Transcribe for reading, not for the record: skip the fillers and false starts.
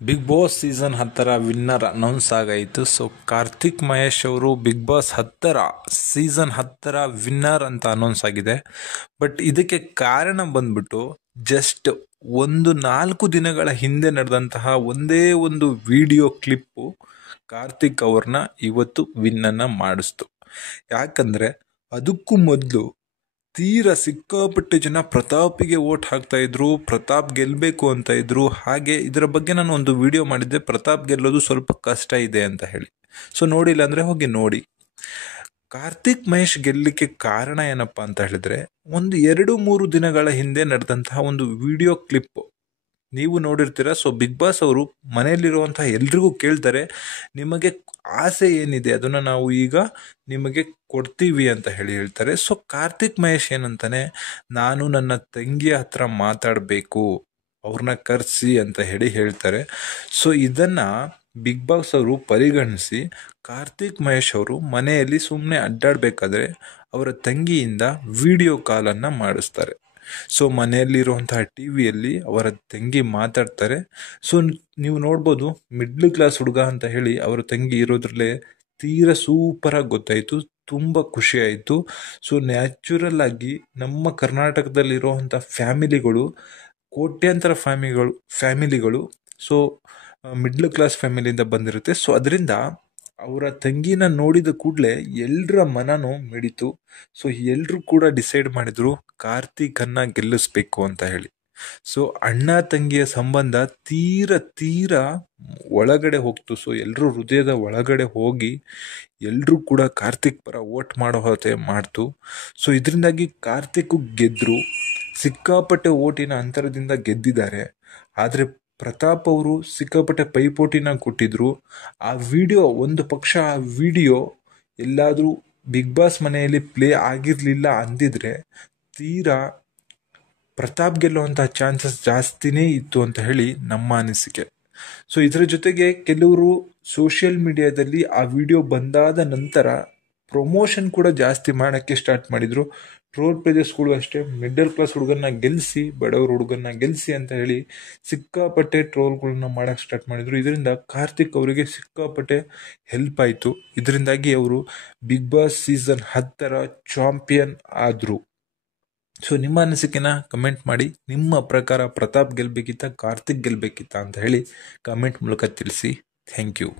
Big Boss season 10 winner announce ಆಗಾಯಿತು. So Karthik Mahesh ಅವರು Bigg Boss season 10 winner ಅಂತ announce ಆಗಿದೆ. ಬಟ್ ಇದಕ್ಕೆ ಕಾರಣ ಬಂದ್ಬಿಟ್ಟು ಜಸ್ಟ್ 4 ದಿನಗಳ ಹಿಂದೆ ನಡೆದಂತಹ ಒಂದೇ ಒಂದು ವಿಡಿಯೋ ಕ್ಲಿಪ್ಪು ಕಾರ್ತಿಕ್ ಅವ್ರನ್ನ ಇವತ್ತು ವಿನ್ನನ್ನು ಮಾಡಿಸ್ತು. ಯಾಕಂದರೆ ಅದಕ್ಕೂ ಮೊದಲು ಸಿಕ್ಕಾಪಟ್ಟೆ ಜನ ಪ್ರತಾಪಿಗೆ ವೋಟ್ ಹಾಕ್ತಾ ಇದ್ರು, ಪ್ರತಾಪ್ ಗೆಲ್ಲಬೇಕು ಅಂತ ಇದ್ರು. ಹಾಗೆ ಇದರ ಬಗ್ಗೆ ನಾನು ಒಂದು ವಿಡಿಯೋ ಮಾಡಿದ್ದೆ, ಪ್ರತಾಪ್ ಗೆಲ್ಲೋದು ಸ್ವಲ್ಪ ಕಷ್ಟ ಇದೆ ಅಂತ ಹೇಳಿ. ಸೊ ನೋಡಿಲ್ಲ ಅಂದರೆ ಹೋಗಿ ನೋಡಿ. ಕಾರ್ತಿಕ್ ಮಹೇಶ್ ಗೆಲ್ಲಲಿಕ್ಕೆ ಕಾರಣ ಏನಪ್ಪ ಅಂತ ಹೇಳಿದ್ರೆ, ಒಂದು 2-3 ದಿನಗಳ ಹಿಂದೆ ನಡೆದಂತಹ ಒಂದು ವಿಡಿಯೋ ಕ್ಲಿಪ್ ನೀವು ನೋಡಿರ್ತೀರ. ಸೊ ಬಿಗ್ ಬಾಸ್ ಅವರು ಮನೆಯಲ್ಲಿರುವಂತಹ ಎಲ್ರಿಗೂ ಕೇಳ್ತಾರೆ, ನಿಮಗೆ ಆಸೆ ಏನಿದೆ ಅದನ್ನು ನಾವು ಈಗ ನಿಮಗೆ ಕೊಡ್ತೀವಿ ಅಂತ ಹೇಳ್ತಾರೆ. ಸೊ ಕಾರ್ತಿಕ್ ಮಹೇಶ್ ಏನಂತಾನೆ, ನಾನು ನನ್ನ ತಂಗಿಯ ಹತ್ರ ಮಾತಾಡಬೇಕು, ಅವ್ರನ್ನ ಕರೆಸಿ ಅಂತ ಹೇಳ್ತಾರೆ. ಸೊ ಇದನ್ನು ಬಿಗ್ ಬಾಸ್ ಅವರು ಪರಿಗಣಿಸಿ ಕಾರ್ತಿಕ್ ಮಹೇಶ್ ಅವರು ಮನೆಯಲ್ಲಿ ಸುಮ್ಮನೆ ಅಡ್ಡಾಡಬೇಕಾದ್ರೆ ಅವರ ತಂಗಿಯಿಂದ ವಿಡಿಯೋ ಕಾಲನ್ನು ಮಾಡಿಸ್ತಾರೆ. ಸೊ ಮನೆಯಲ್ಲಿರುವಂತಹ ಟಿವಿಯಲ್ಲಿ ಅವರ ತಂಗಿ ಮಾತಾಡ್ತಾರೆ. ಸೊ ನೀವು ನೋಡ್ಬೋದು, ಮಿಡ್ಲ್ ಕ್ಲಾಸ್ ಹುಡುಗ ಅಂತ ಹೇಳಿ ಅವರ ತಂಗಿ ಇರೋದ್ರಲ್ಲೇ ಸೂಪರಾಗಿ ಗೊತ್ತಾಯಿತು, ತುಂಬ ಖುಷಿ ಆಯಿತು. ಸೊ ನ್ಯಾಚುರಲ್ ಆಗಿ ನಮ್ಮ ಕರ್ನಾಟಕದಲ್ಲಿರುವಂಥ ಫ್ಯಾಮಿಲಿಗಳು, ಕೋಟ್ಯಾಂತರ ಫ್ಯಾಮಿಲಿಗಳು ಸೊ ಮಿಡ್ಲ್ ಕ್ಲಾಸ್ ಫ್ಯಾಮಿಲಿಯಿಂದ ಬಂದಿರುತ್ತೆ. ಸೊ ಅದರಿಂದ ಅವರ ತಂಗಿನ ನೋಡಿದ ಕೂಡಲೇ ಎಲ್ಲರ ಮನನೂ ಮಿಡಿತು. ಸೊ ಎಲ್ಲರೂ ಕೂಡ ಡಿಸೈಡ್ ಮಾಡಿದ್ರು ಕಾರ್ತಿಕನ್ನ ಗೆಲ್ಲಿಸ್ಬೇಕು ಅಂತ ಹೇಳಿ. ಸೊ ಅಣ್ಣ ತಂಗಿಯ ಸಂಬಂಧ ತೀರ ಒಳಗಡೆ ಹೋಗ್ತು. ಸೊ ಎಲ್ಲರೂ ಹೃದಯದ ಒಳಗಡೆ ಹೋಗಿ ಎಲ್ಲರೂ ಕೂಡ ಕಾರ್ತಿಕ್ ಪರ ವೋಟ್ ಮಾಡೋ ಹೊತೆ ಮಾಡ್ತು. ಸೊ ಇದರಿಂದಾಗಿ ಕಾರ್ತಿಕ್ ಗೆದ್ರು, ಸಿಕ್ಕಾಪಟ್ಟೆ ಓಟಿನ ಅಂತರದಿಂದ ಗೆದ್ದಿದ್ದಾರೆ. ಆದರೆ ಪ್ರತಾಪ್ ಅವರು ಸಿಕ್ಕಾಪಟ್ಟೆ ಪೈಪೋಟಿನ ಕೊಟ್ಟಿದ್ರು. ಆ ವಿಡಿಯೋ ಒಂದು ಪಕ್ಷ ಆ ವಿಡಿಯೋ ಎಲ್ಲಾದರೂ ಬಿಗ್ ಬಾಸ್ ಮನೆಯಲ್ಲಿ ಪ್ಲೇ ಆಗಿರಲಿಲ್ಲ ಅಂದಿದ್ರೆ ಪ್ರತಾಪ್ ಗೆಲ್ಲುವಂತಹ ಚಾನ್ಸಸ್ ಜಾಸ್ತಿನೇ ಇತ್ತು ಅಂತ ಹೇಳಿ ನಮ್ಮ ಅನಿಸಿಕೆ. ಸೊ ಇದರ ಜೊತೆಗೆ ಕೆಲವರು ಸೋಷಿಯಲ್ ಮೀಡಿಯಾದಲ್ಲಿ ಆ ವಿಡಿಯೋ ಬಂದಾದ ನಂತರ ಪ್ರಮೋಷನ್ ಕೂಡ ಜಾಸ್ತಿ ಮಾಡೋಕ್ಕೆ ಸ್ಟಾರ್ಟ್ ಮಾಡಿದರು. ಟ್ರೋಲ್ ಪೇಜಸ್ಗಳು ಅಷ್ಟೇ, ಮಿಡಲ್ ಕ್ಲಾಸ್ ಹುಡುಗನ್ನ ಗೆಲ್ಲಿಸಿ, ಬಡವ್ರ ಹುಡುಗನ್ನ ಗೆಲ್ಲಿಸಿ ಅಂತ ಹೇಳಿ ಸಿಕ್ಕಾಪಟ್ಟೆ ಟ್ರೋಲ್ಗಳನ್ನ ಮಾಡೋಕ್ಕೆ ಸ್ಟಾರ್ಟ್ ಮಾಡಿದರು. ಇದರಿಂದ ಕಾರ್ತಿಕ್ ಅವರಿಗೆ ಸಿಕ್ಕಾಪಟ್ಟೆ ಹೆಲ್ಪ್ ಆಯಿತು. ಇದರಿಂದಾಗಿ ಅವರು ಬಿಗ್ ಬಾಸ್ ಸೀಸನ್ 10 ಚಾಂಪಿಯನ್ ಆದರು. ಸೊ ನಿಮ್ಮ ಅನಿಸಿಕೆನ ಕಮೆಂಟ್ ಮಾಡಿ. ನಿಮ್ಮ ಪ್ರಕಾರ ಪ್ರತಾಪ್ ಗೆಲ್ಲಬೇಕಿತ್ತ, ಕಾರ್ತಿಕ್ ಗೆಲ್ಲಬೇಕಿತ್ತ ಅಂತ ಹೇಳಿ ಕಮೆಂಟ್ ಮೂಲಕ ತಿಳಿಸಿ. Thank you.